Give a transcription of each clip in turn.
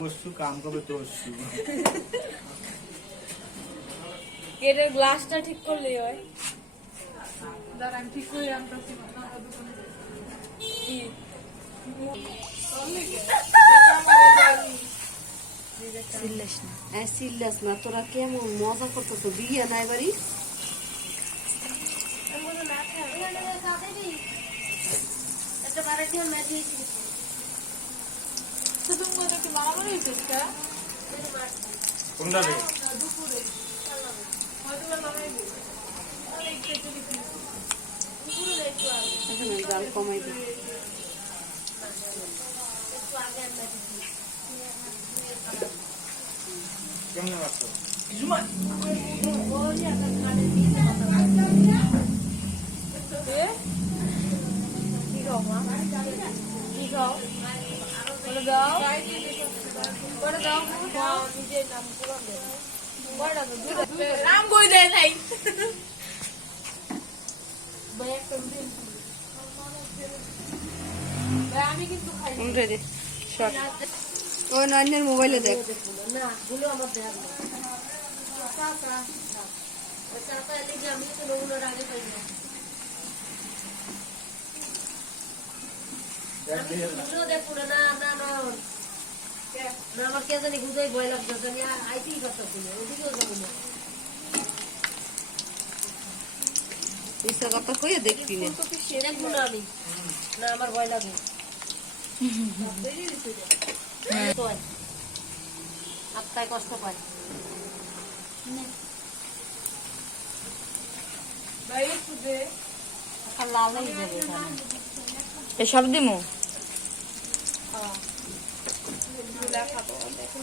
বস্তু কাম করবে তো গেটের গ্লাসটা ঠিক করলেই হয়। দাঁড়া আমি ঠিক করে আনতেছি সিল্লাস না। হ্যাঁ সিল্লাস না। তোরা কেমন মজা করতেছো? বিয়ে নাই বাড়ি? শুধু আমি জাল কমাই দিই কেমন আছো দাও। বলে দাও, নিজের নাম। নাম বই দেয় নাই আমি কিন্তু ওই মোবাইলে দেখ না, আমার আমি তো ওগুলোর আগে পাই না। আমি ভুলেও দেখব না, না, না, না। না, আমার কে জানি বুঝাই ভয় লাগতেছে আমি আইতেই পারতেছি না ওদিকেও যাব না। ইচ্ছা কথা কইয়া দেখবি না। দেখব না আমি। না আমার ভয় লাগে। আত্মায় কষ্ট পায়। ভাই একটু দে। এখন লাল হয়ে এসব দিমু গুলা খাব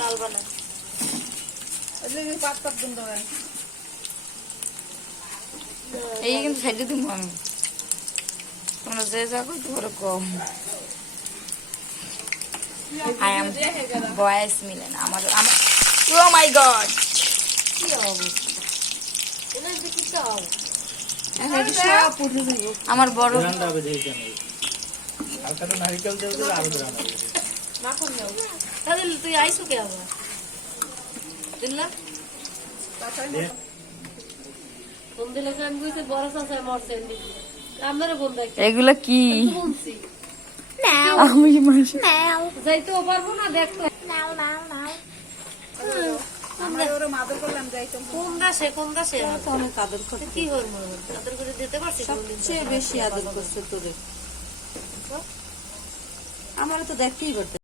লাল বানা পাত এই কিন্তু সাইডে দিমু আমি। তোমরা যে যা কইতে পারো কম আই এম বয়েস মিলেন আমার আমার ও মাই গড কি অবস্থা? এটা কি আমার বড় তুই আইসো কে আবার এগুলা আমি যাইতেও পারব না দেখতে দাসে কোন দাসে তো অনেক আদর করে কি হইল আদর করে দিতে পারছি? সবচেয়ে বেশি আদর করছে তোরে আমার তো দেখতেই করতে